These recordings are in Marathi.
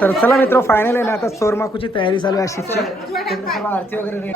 तर चला मित्र फायनल आहे ना आता चोरमाकूची तयारी चालू आहे सर्व आरती वगैरे.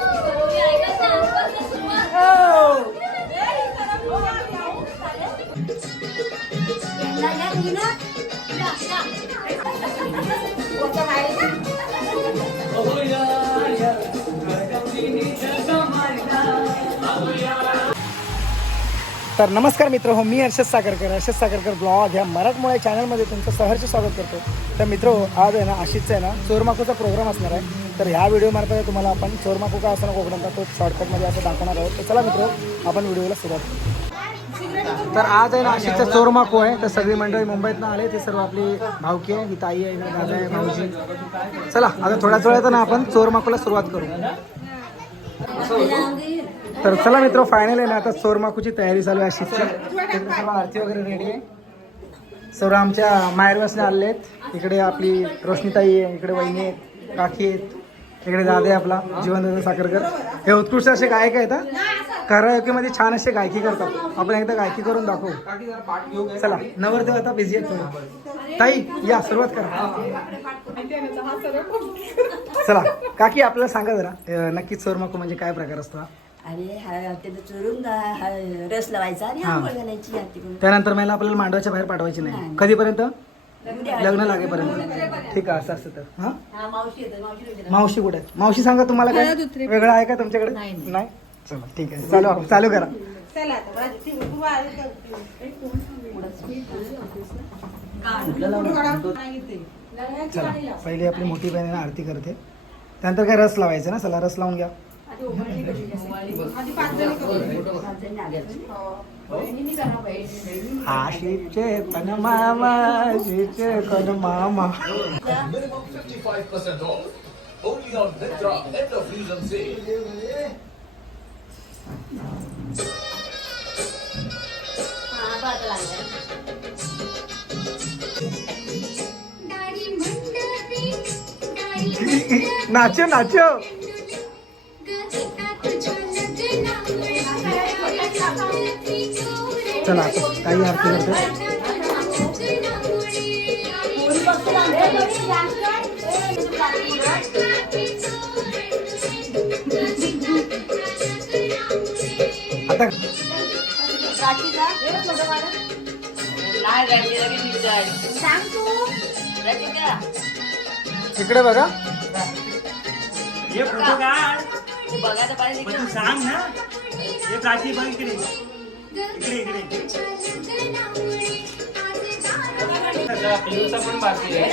तर नमस्कार मित्र हो मी हर्षद सागरकर. हर्षद सागरकर ब्लॉग ह्या मराठमोळ्या चॅनलमध्ये तुमचं सहर्ष स्वागत करतो. तर मित्र हो, आज आहे ना आशिषचा आहे ना चोरमाकूचा प्रोग्राम असणार आहे. तर ह्या व्हिडिओमार्फत तुम्हाला आपण चोरमाकू काय असणार कोकणाचा तो शॉर्टकटमध्ये असं दाखवणार आहोत. तर चला मित्र आपण व्हिडिओला सुरुवात करू. तर आज आहे ना आशिषचा चोरमाकू आहे. तर सगळी मंडळी मुंबईतनं आले. ते सर्व आपली भावकी आहे ही ताई आहे ना दादा आहे भाऊजी. चला आता थोड्याच वेळात ना आपण चोरमाकूला सुरुवात करू. तर चला मित्र फायनल आहे ना आता चोरमाकूची तयारी चालू आहे सर्व आरती वगैरे रेडी आहे. सर्व आमच्या माहेरवासने आले आहेत इकडे आपली रोशनीताई आहे इकडे वहिनी आहेत काकी आहेत इकडे दादा आहे आपला जीवनदादा साखरकर. हे उत्कृष्ट असे गायक आहेत कराओकेमध्ये छान असे गायकी करतात. आपण एकदा गायकी करून दाखवू. चला नवरदेव आता बिझी आहेत ताई या सुरुवात करा. चला काकी आपल्याला सांगा जरा अं, नक्की चोरमाकू म्हणजे काय प्रकार असतो? आणि हा त्याला चोरून दा- हा रस लावायचा आणि हा. आंघोळ घालायची हाती करून त्यानंतर मला आपल्याला मांडवाच्या बाहेर पाठवायची नाही. कधीपर्यंत? लग्न लागेपर्यंत. ठीक आहे असं असतं तर. हा? हा. मावशी कुठे आहे? मावशी सांगा तुम्हाला काय? वेगळं आहे का तुमच्याकडे? नाही चला ठीक आहे. चालू चालू करा. चला पहिली आपली मोठी बहीण आरती करते. त्यानंतर काय रस लावायचं ना? चला रस लावून घ्या. आशीचे तन मामा आशीचे तन मामा Minimum 55% चला आता काही आरती करतो आता इकडे बघा. हे फोटो बघायला पाहिजे सांग ना. हे काची बघ इकडे पण बाकी आहे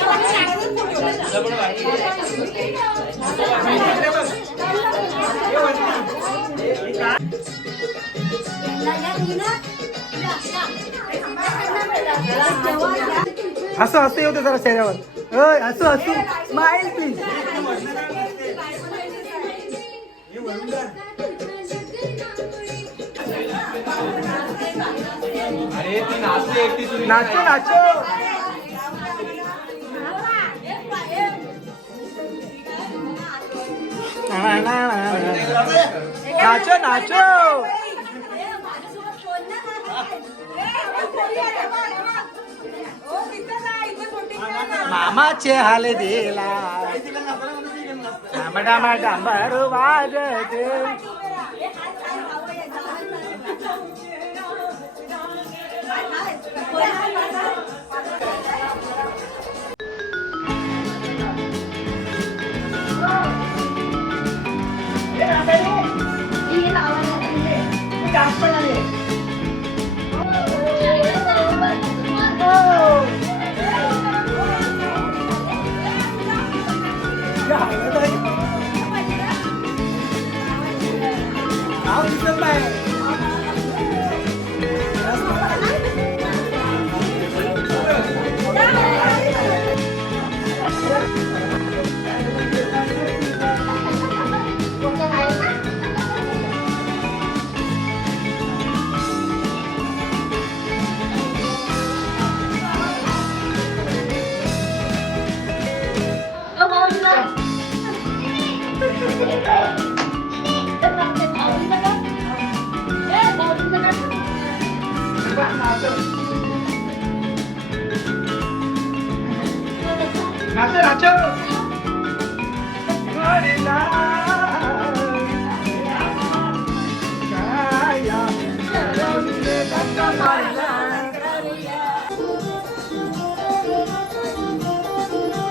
पण बाकी आहे असं असं येऊ दे जरा चेहऱ्यावर. अय, असं असू स्माइल प्लीज नाचो नाचो. नाचो नाचो. मामाचे हाले दिला. डामा डामा डांबर वाजते 好了的一好了姐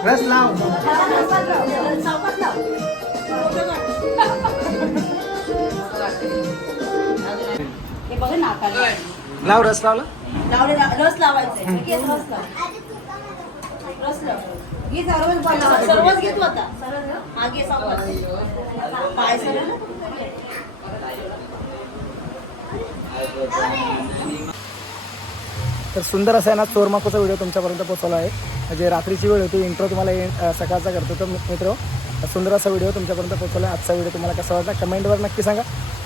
रस लाव. लाव. रस लावला. रस लावायचं रस लाव. रस लाव. सर्वच सर्वच पाय सरळ तर सुंदर असा आहे ना चोरमाकोचा व्हिडिओ तुमच्यापर्यंत पोहोचवला आहे. म्हणजे रात्रीची वेळ होती इंट्रो तुम्हाला सकाळचा करतो तर मित्र. सुंदर असा व्हिडिओ तुमच्यापर्यंत पोहोचवला आहे. आजचा व्हिडिओ तुम्हाला कसा वाटला कमेंटवर नक्की सांगा.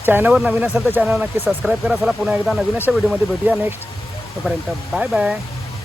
चॅनलवर नवीन असेल तर चॅनल नक्की सबस्क्राईब करा. चला पुन्हा एकदा नवीन अशा व्हिडिओमध्ये भेटूया नेक्स्ट तोपर्यंत बाय बाय